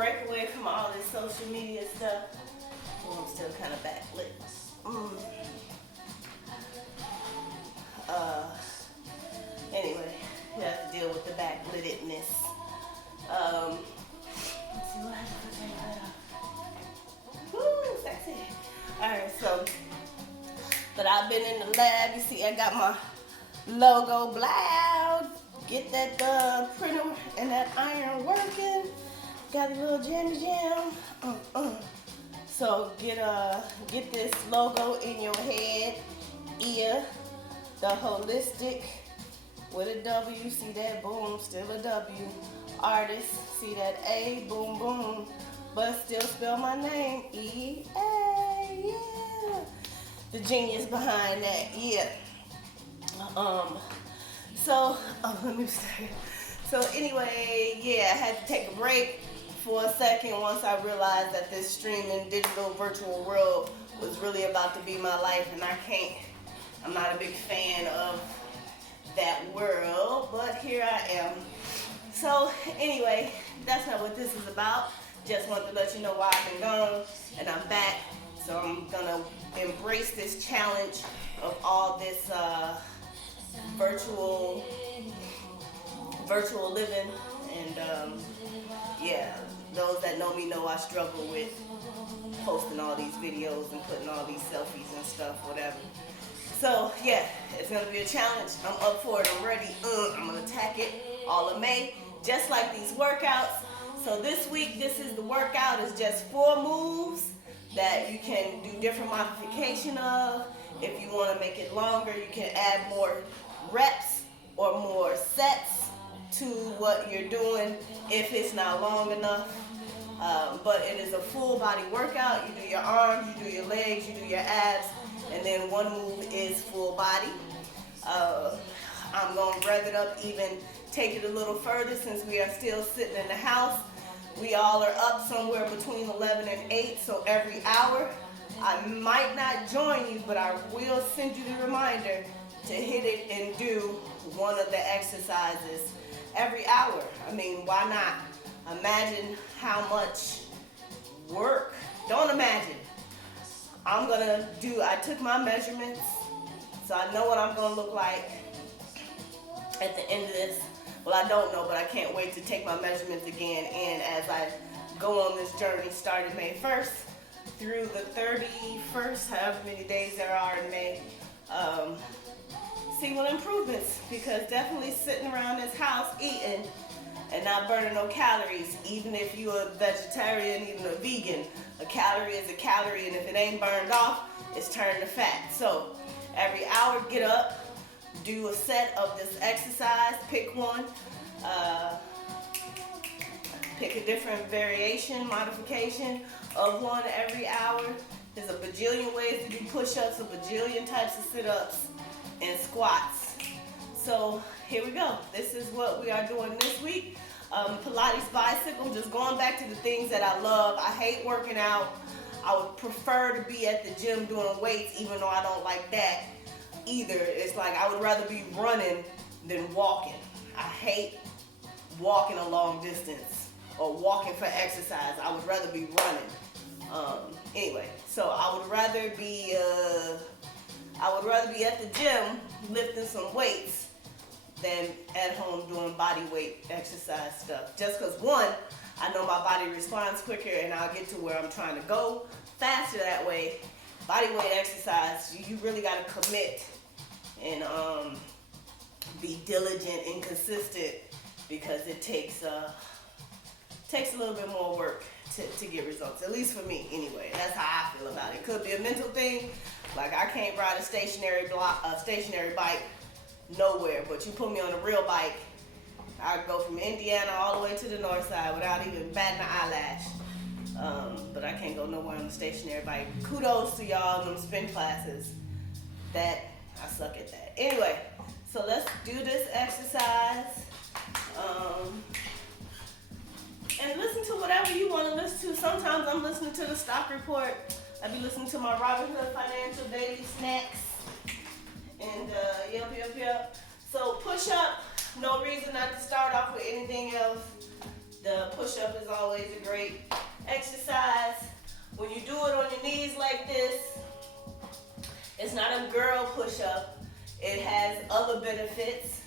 break away from all this social media stuff. Well, I'm still kind of backlit. Anyway, you have to deal with the backlittedness. Let's see what happens. Woo, sexy. Alright, so, but I've been in the lab. You see, I got my logo bloud. Get that printer and that iron working. Got a little jam. So get this logo in your head, ear, the holistic with a W. See that? Boom, still a W. Artist, see that A? Boom, boom. But still spell my name, E-A, yeah. The genius behind that, yeah. Let me start. So anyway, yeah, I had to take a break for a second once I realized that this streaming digital virtual world was really about to be my life, and I'm not a big fan of that world, but here I am. So anyway, that's not what this is about. Just wanted to let you know why I've been gone and I'm back. So I'm gonna embrace this challenge of all this virtual living, and yeah, those that know me know I struggle with posting all these videos and putting all these selfies and stuff, whatever. So yeah, it's gonna be a challenge. I'm up for it. I'm ready. I'm gonna attack it all of May, just like these workouts. So this week, this is the workout. It's just 4 moves that you can do different modification of. If you want to make it longer, you can add more reps or more sets to what you're doing if it's not long enough. But it is a full body workout. You do your arms, you do your legs, you do your abs, and then one move is full body. I'm going to rev it up, even take it a little further since we are still sitting in the house. We all are up somewhere between 11 and 8, so every hour. I might not join you, but I will send you the reminder to hit it and do one of the exercises every hour. I mean, why not? Imagine how much work. Don't imagine. I took my measurements, so I know what I'm going to look like at the end of this. Well, I don't know, but I can't wait to take my measurements again. And as I go on this journey, started May 1st through the 31st, however many days there are in May, see what improvements. Because definitely sitting around this house eating and not burning no calories, even if you're a vegetarian, even a vegan, a calorie is a calorie, and if it ain't burned off, it's turned to fat. So every hour, get up. Do a set of this exercise, pick one, pick a different variation, modification of one every hour. There's a bajillion ways to do push-ups, a bajillion types of sit-ups and squats. So here we go. This is what we are doing this week. Pilates bicycle, just going back to the things that I love. I hate working out. I would prefer to be at the gym doing weights, even though I don't like that either. It's like I would rather be running than walking. I hate walking a long distance or walking for exercise. I would rather be running. Anyway, so I would rather be at the gym lifting some weights than at home doing body weight exercise stuff. Just because, one, I know my body responds quicker and I'll get to where I'm trying to go faster that way. Body weight exercise, you really got to commit and be diligent and consistent, because it takes a little bit more work to get results, at least for me anyway. That's how I feel about it. Could be a mental thing, like I can't ride a stationary bike nowhere, but you put me on a real bike, I go from Indiana all the way to the north side without even batting an eyelash. But I can't go nowhere on a stationary bike. Kudos to y'all, them spin classes. That, I suck at that. Anyway, so let's do this exercise. And listen to whatever you want to listen to. Sometimes I'm listening to the stock report. I be listening to my Robinhood Financial Daily Snacks. And yep. So push up. No reason not to start off with anything else. The push-up is always a great exercise. When you do it on your knees like this, it's not a girl push-up. It has other benefits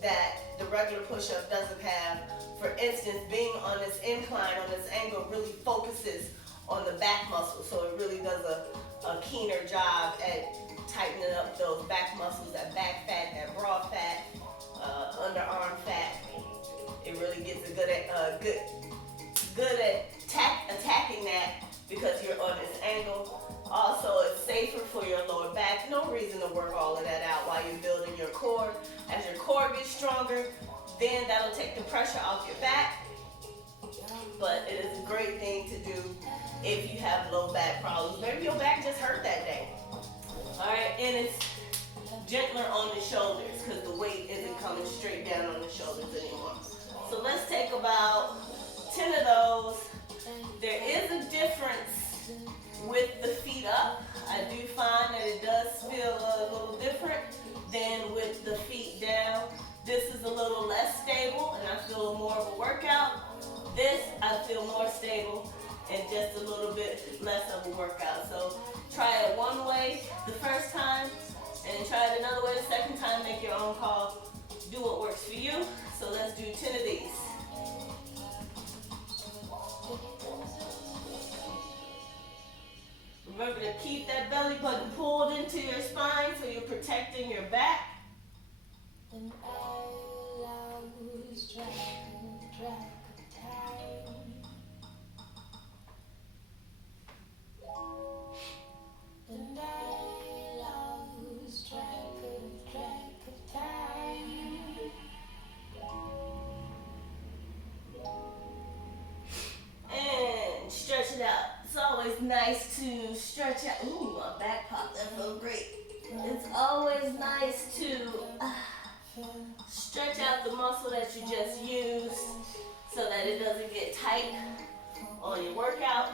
that the regular push-up doesn't have. For instance, being on this incline, on this angle, really focuses on the back muscle. So it really does a keener job at tightening up those back muscles, that back fat, that broad fat, underarm fat. It really gets a good at attacking that because you're on this angle. Also, it's safer for your lower back. No reason to work all of that out while you're building your core. As your core gets stronger, then that'll take the pressure off your back. But it is a great thing to do if you have low back problems. Maybe your back just hurt that day. All right, and it's gentler on the shoulders because the weight isn't coming straight down on the shoulders anymore. So let's take about 10 of those. There is a difference with the feet up. I do find that it does feel a little different than with the feet down. This is a little less stable and I feel more of a workout. This, I feel more stable and just a little bit less of a workout. So try it one way the first time and then try it another way the second time. Make your own call. Do what works for you. So let's do 10 of these. Remember to keep that belly button pulled into your spine so you're protecting your back. And I lose track of time. And I lose track of time. And stretch it out. It's always nice to stretch out. Ooh, my back popped. That felt great. It's always nice to stretch out the muscle that you just used so that it doesn't get tight on your workout.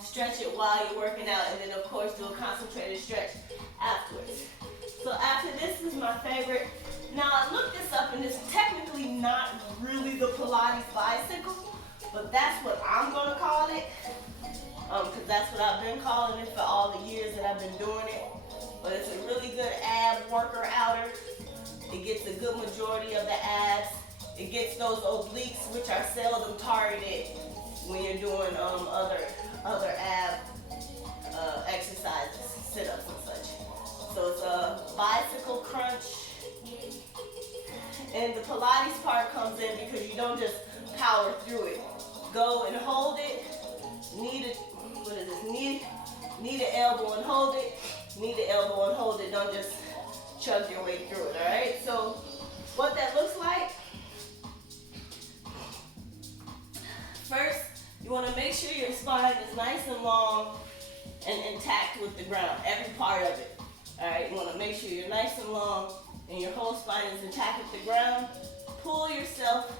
Stretch it while you're working out, and then of course do a concentrated stretch afterwards. So after this is my favorite. Now I looked this up, and it's technically not really the Pilates bicycle, but that's what I'm gonna call it, because that's what I've been calling it for all the years that I've been doing it. But it's a really good ab worker outer. It gets a good majority of the abs. It gets those obliques, which are seldom targeted when you're doing other ab exercises, sit-ups and such. So it's a bicycle crunch. And the Pilates part comes in because you don't just power through it. Go and hold it. Knee the elbow and hold it. Knee the elbow and hold it. Don't just chug your way through it, all right? So what that looks like, first, you want to make sure your spine is nice and long and intact with the ground, every part of it, all right? You want to make sure you're nice and long and your whole spine is intact with the ground. Pull yourself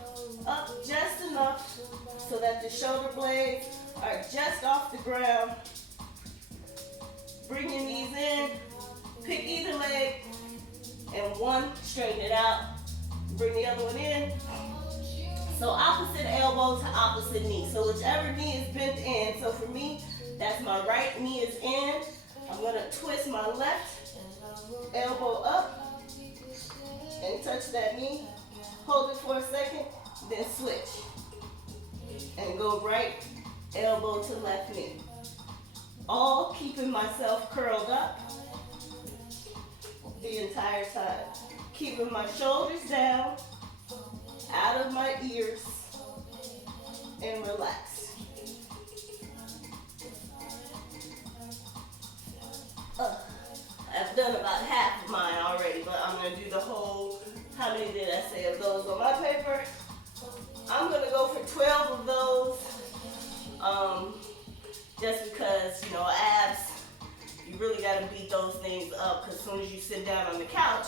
up just enough so that the shoulder blades are just off the ground. Bring your knees in, pick either leg, and one, straighten it out. Bring the other one in. So opposite elbow to opposite knee. So whichever knee is bent in. So for me, that's my right knee is in. I'm gonna twist my left elbow up and touch that knee. Hold it for a second, then switch. And go right elbow to left knee. All keeping myself curled up the entire time. Keeping my shoulders down, out of my ears, and relaxed. I've done about half of mine already, but I'm gonna do the whole, how many did I say of those on my paper? I'm gonna go for 12 of those, just because, you know, abs, you really gotta beat those things up, because as soon as you sit down on the couch,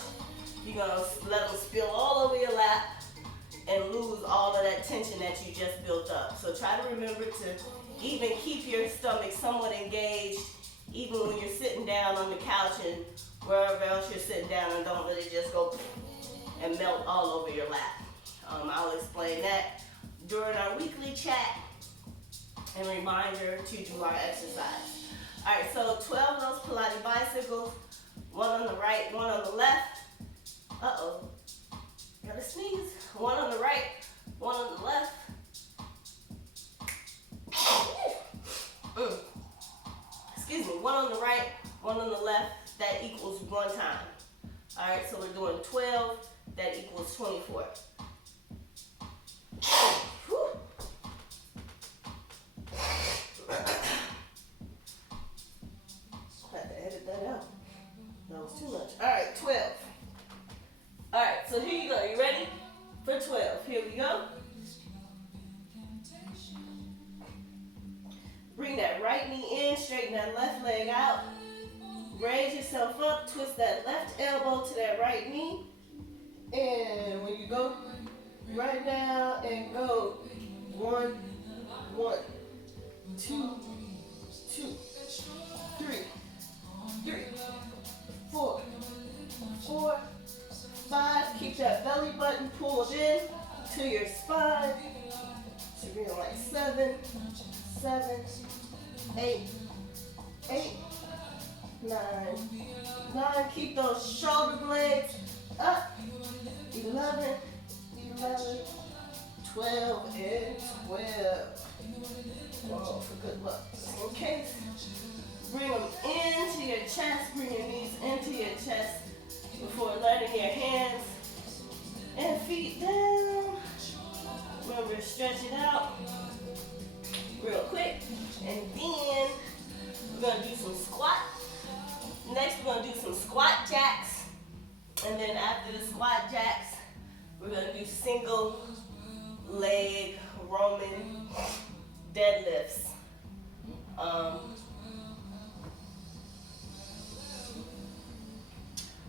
you're gonna let them spill all over your lap and lose all of that tension that you just built up. So try to remember to even keep your stomach somewhat engaged, even when you're sitting down on the couch and wherever else you're sitting down, and don't let it just go and melt all over your lap. I'll explain that during our weekly chat and reminder to do our exercise. All right, so 12 of those Pilates bicycles, one on the right, one on the left. Uh-oh, gotta sneeze. One on the right, one on the left. Excuse me, one on the right, one on the left, that equals 1 time. All right, so we're doing 12, that equals 24. Whew. Had to edit that out. That was too much. All right, 12. All right, so here you go. You ready? For 12. Here we go. Bring that right knee in, straighten that left leg out. Raise yourself up, twist that left elbow to that right knee. And when you go right down and go 1, 1, 2, 2, 3, 3, 4, 4, 5. Keep that belly button pulled in to your spine. So you're going like 7, 7, 8, 8, 9, 9. Keep those shoulder blades up. 11, 11, 12, and 12. Whoa, for good luck. Okay. Bring them into your chest. Bring your knees into your chest before letting your hands and feet down. Remember to stretch it out real quick. And then we're going to do some squat. Next, we're going to do some squat jacks. And then after the squat jacks, we're going to do single leg Roman deadlifts.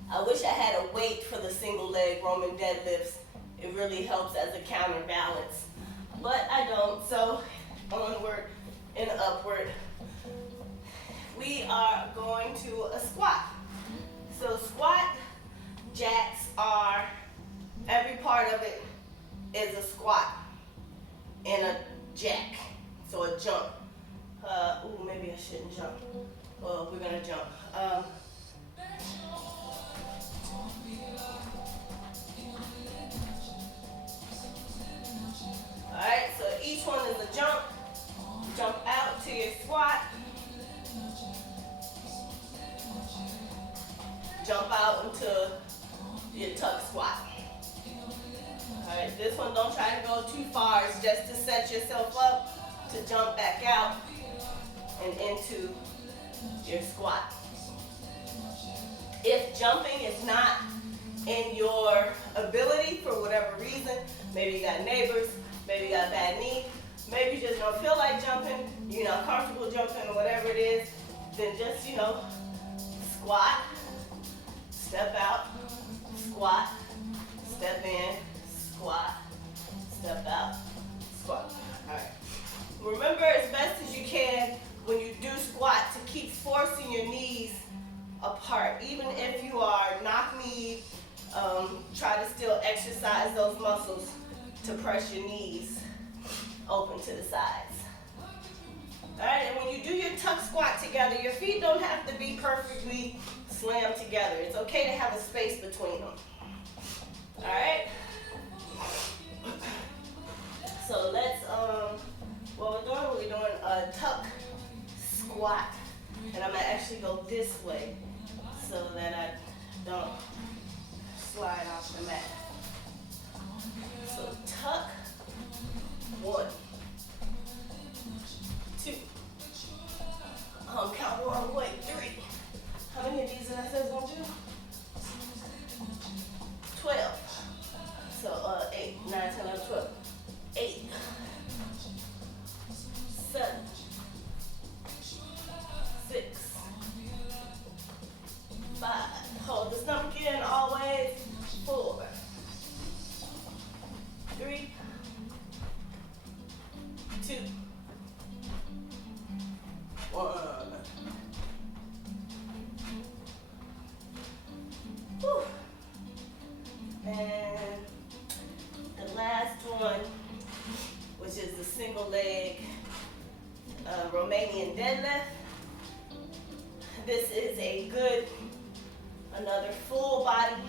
I wish I had a weight for the single leg Roman deadlifts. It really helps as a counterbalance. But I don't, so onward and upward. We are going to a squat. So squat jacks are, every part of it is a squat and a jack, so a jump. Ooh, maybe I shouldn't jump. Well, we're gonna jump. Alright, so each one is a jump. Jump out to your squat. Jump out into your tuck squat. Alright, this one don't try to go too far. It's just to set yourself up to jump back out and into your squat. If jumping is not in your ability for whatever reason, maybe you got neighbors, maybe you got a bad knee, maybe you just don't feel like jumping, you're not comfortable jumping or whatever it is, then just, squat, step out, squat, step in, squat, step out, squat. All right. Remember, as best as you can, when you do squat, to keep forcing your knees apart. Even if you are knock-kneed, try to still exercise those muscles to press your knees open to the sides. All right, and when you do your tuck squat together, your feet don't have to be perfectly slammed together. It's okay to have a space between them. All right? So let's, what we're doing a tuck squat. And I'm gonna actually go this way so that I don't slide off the mat. So tuck, 1, 2, count the wrong way, 3. How many of these did I say I was gonna do? 12. So 8, 9, 10, 11, 12. 8, 7, 6, 5. Hold the stomach in always. 4, 3, 2, 1. Whew. And the last this is a good, another full body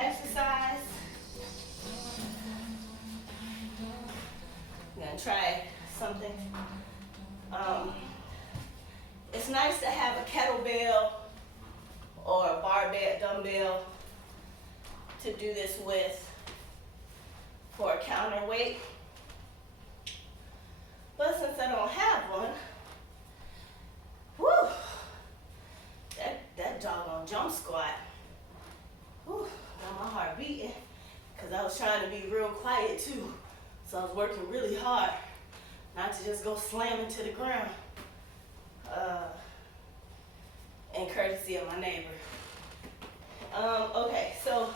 exercise. I'm gonna try something. It's nice to have a kettlebell or a barbell, dumbbell to do this with for a counterweight. But since I don't have one, whew, that doggone jump squat, whew, got my heart beating, because I was trying to be real quiet too. So I was working really hard not to just go slamming to the ground. And courtesy of my neighbor. Okay, so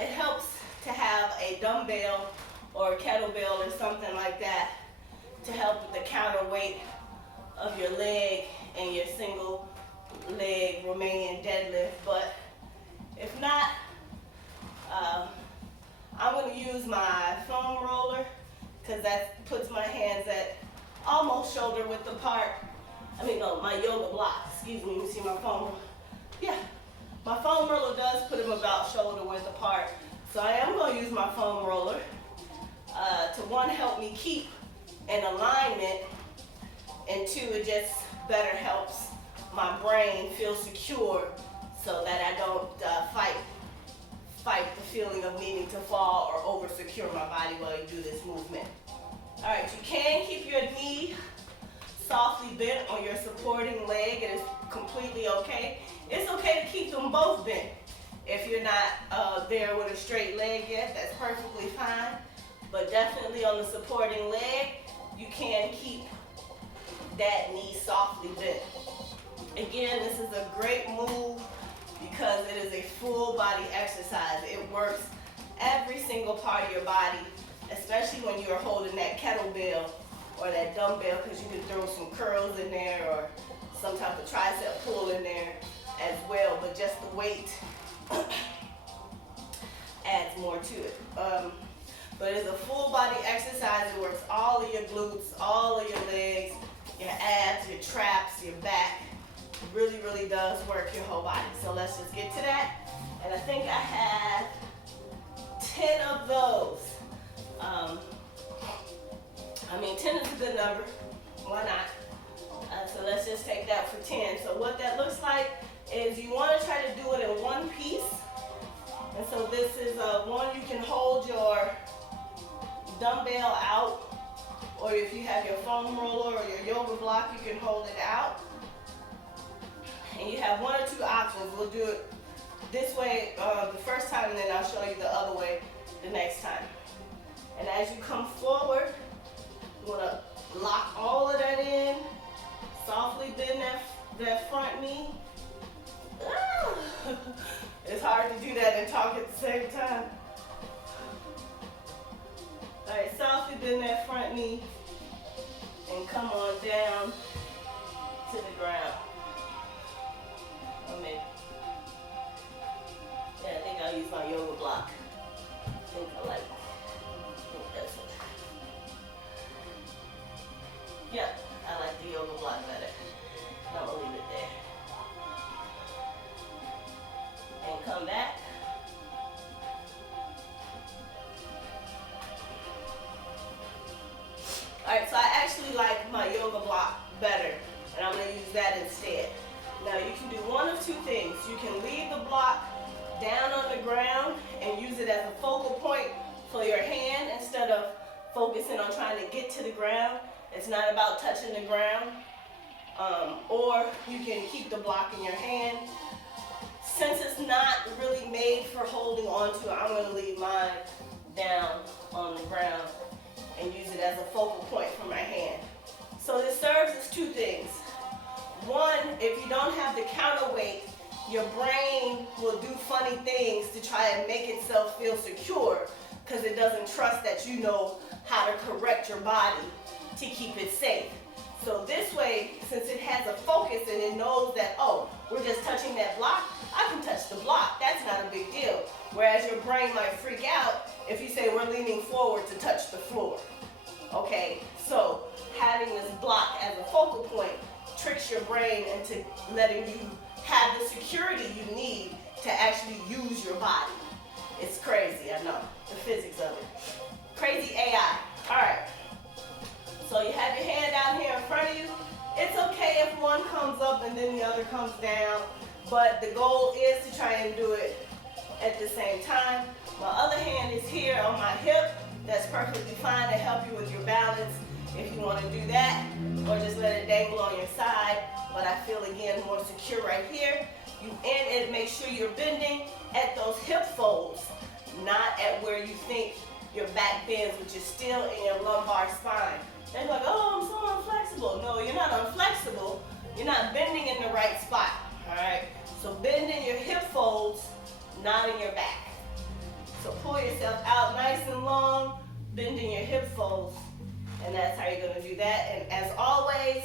it helps to have a dumbbell or a kettlebell or something like that to help with the counterweight of your leg and your single leg Romanian deadlift. But if not, I'm going to use my foam roller, because that puts my hands at almost shoulder width apart. I mean, no, my yoga block, excuse me, you see my foam roller? Yeah, my foam roller does put them about shoulder width apart. So I am going to use my foam roller to, one, help me keep in alignment, and two, it just better helps my brain feel secure so that I don't fight the feeling of needing to fall or over secure my body while you do this movement. All right, you can keep your knee softly bent on your supporting leg. It is completely okay. It's okay to keep them both bent. If you're not there with a straight leg yet, that's perfectly fine. But definitely on the supporting leg, you can keep that knee softly bent. Again, this is a great move because it is a full body exercise. It works every single part of your body, especially when you're holding that kettlebell or that dumbbell, because you can throw some curls in there or some type of tricep pull in there as well, but just the weight adds more to it. But it's a full body exercise. It works all of your glutes, all of your legs, your abs, your traps, your back. It really, really does work your whole body. So let's just get to that. And I think I have 10 of those. 10 is a good number. Why not? So let's just take that for 10. So what that looks like is you want to try to do it in one piece. And so this is one, you can hold your dumbbell out, or if you have your foam roller or your yoga block, you can hold it out. And you have one or two options. We'll do it this way the first time, and then I'll show you the other way the next time. And as you come forward, you want to lock all of that in, softly bend that front knee. It's hard to do that and talk at the same time. All right, softly bend that front knee and come on down to the ground. I think I'll use my yoga block. I think that's it. Yeah, I like the yoga block better. I'm gonna leave it there. And come back. All right, so I actually like my yoga block better, and I'm gonna use that instead. Now you can do one of two things. You can leave the block down on the ground and use it as a focal point for your hand instead of focusing on trying to get to the ground. It's not about touching the ground. Or you can keep the block in your hand. Since it's not really made for holding on to, I'm going to leave mine down on the ground and use it as a focal point for my hand. So this serves as two things. One, if you don't have the counterweight, your brain will do funny things to try and make itself feel secure because it doesn't trust that you know how to correct your body to keep it safe. So this way, since it has a focus and it knows that, oh, we're just touching that block, I can touch the block. That's not a big deal. Whereas your brain might freak out if you say we're leaning forward to touch the floor. Okay, so having this block as a focal point tricks your brain into letting you have the security you need to actually use your body. It's crazy, I know, the physics of it. Crazy AI. All right. So you have your hand down here in front of you. It's okay if one comes up and then the other comes down, but the goal is to try and do it at the same time. My other hand is here on my hip. That's perfectly fine to help you with your balance if you want to do that, or just let it dangle on your side. But I feel, again, more secure right here. You end and make sure you're bending at those hip folds, not at where you think your back bends, which is still in your lumbar spine. They're like, oh, I'm so unflexible. No, you're not unflexible. You're not bending in the right spot, all right? So bend in your hip folds, not in your back. So pull yourself out nice and long, bend in your hip folds, and that's how you're gonna do that. And as always,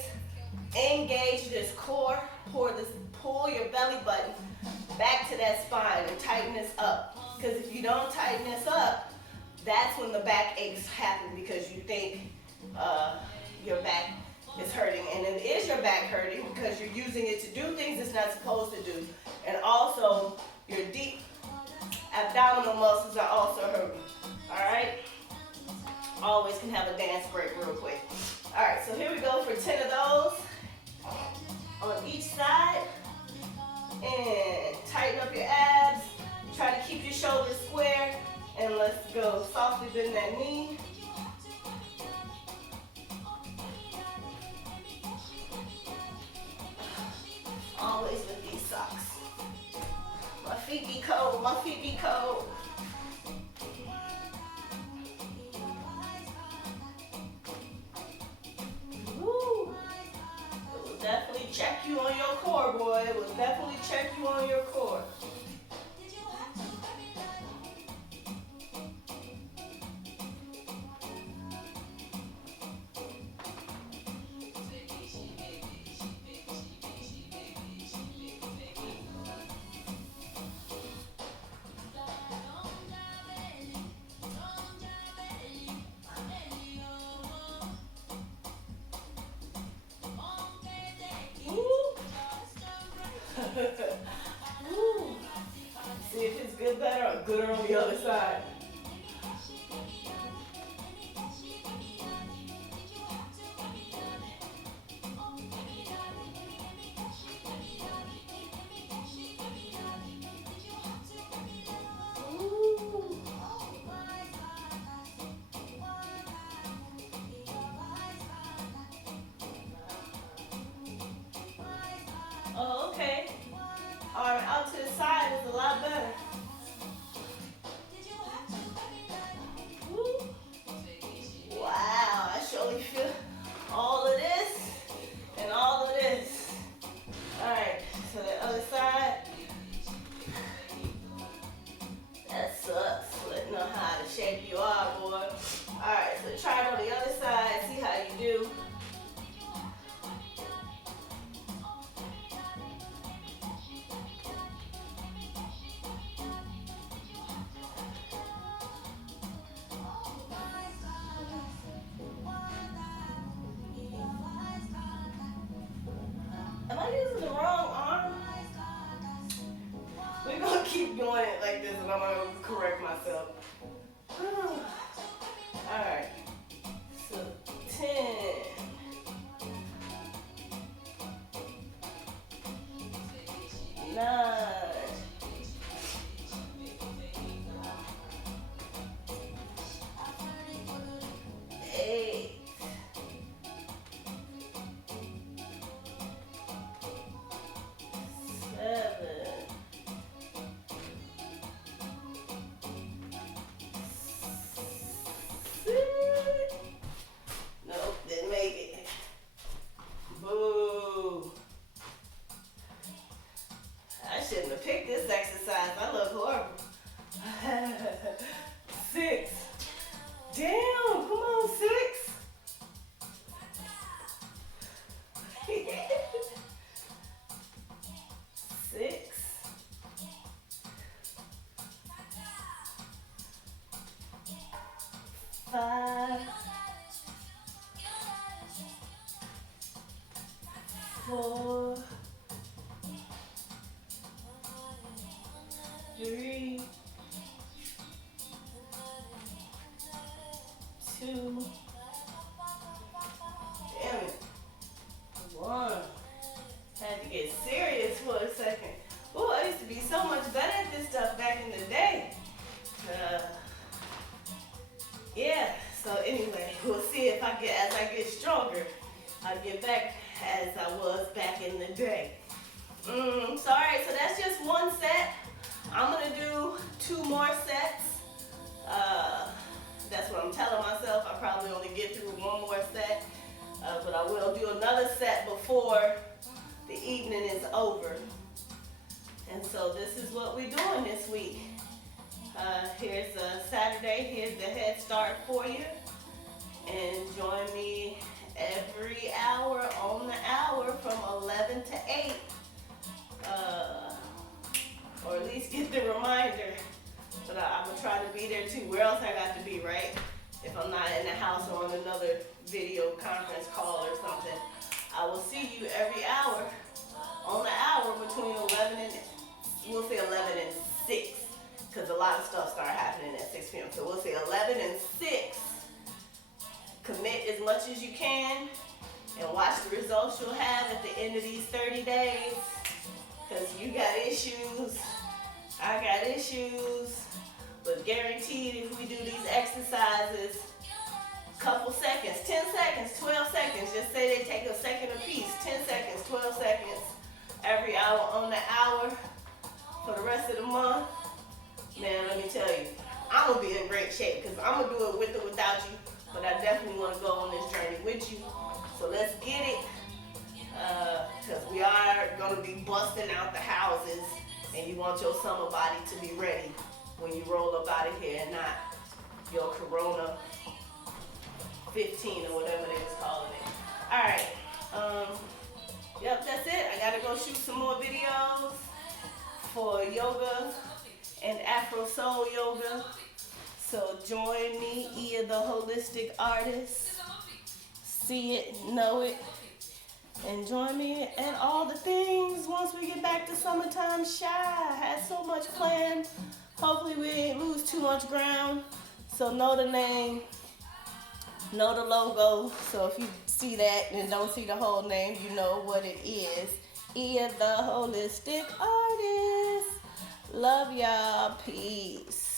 engage this core, pull your belly button back to that spine and tighten this up. Because if you don't tighten this up, that's when the back aches happen, because you think your back is hurting. And it is your back hurting because you're using it to do things it's not supposed to do. And also, your deep abdominal muscles are also hurting. All right? Always can have a dance break real quick. All right, so here we go for 10 of those on each side. And tighten up your abs. Try to keep your shoulders square. And let's go. Softly bend that knee. Always with these socks. My feet be cold. My feet be cold. Woo. It will definitely check you on your core, boy. It will definitely check you on your core. See if it's good, better, or gooder on the other side. Oh, okay. Arm out to the side is a lot better. Woo. Wow, I surely feel all of this and all of this. All right, so the other side. That sucks. Letting know how to shape you are, boy. All right, so try it on the other side. See how you do. Am I using the wrong arm? We're gonna keep doing it like this and I'm gonna correct myself. Alright. So 10. 9. 8. 7. 6. Nope, didn't make it. Boo. I should 4, 3, 2, damn it, 1. Had to get serious for a second. Oh, I used to be so much better at this stuff back in the day. Yeah, so anyway, we'll see if as I get stronger, I get back as I was back in the day. So alright, so that's just one set. I'm gonna do 2 more sets. That's what I'm telling myself. I probably only get through 1 more set, but I will do another set before the evening is over. And so this is what we're doing this week. Here's a Saturday. Here's the head start for you. And join me every hour on the hour from 11 to 8. Or at least get the reminder. But I'm going to try to be there too. Where else I got to be, right? If I'm not in the house or on another video conference call or something. I will see you every hour on the hour between 11 and, we'll say 11 and 6. Because a lot of stuff start happening at 6 p.m. So we'll say 11 and 6. Commit as much as you can and watch the results you'll have at the end of these 30 days. Because you got issues, I got issues, but guaranteed if we do these exercises, couple seconds, 10 seconds, 12 seconds, just say they take a second apiece, 10 seconds, 12 seconds, every hour on the hour for the rest of the month. Man, let me tell you, I'm going to be in great shape because I'm going to do it with or without you, but I definitely want to go on this journey with you. So let's get it, because we are going to be busting out the houses, and you want your summer body to be ready when you roll up out of here and not your Corona 15 or whatever they was calling it. All right. Yep, that's it. I got to go shoot some more videos for yoga and Afro Soul Yoga. So join me, Ia the Holistic Artist. See it, know it, and join me and all the things once we get back to summertime shy. I had so much planned. Hopefully we ain't lose too much ground. So know the name, know the logo. So if you see that and don't see the whole name, you know what it is. Ia the Holistic Artist. Love y'all. Peace.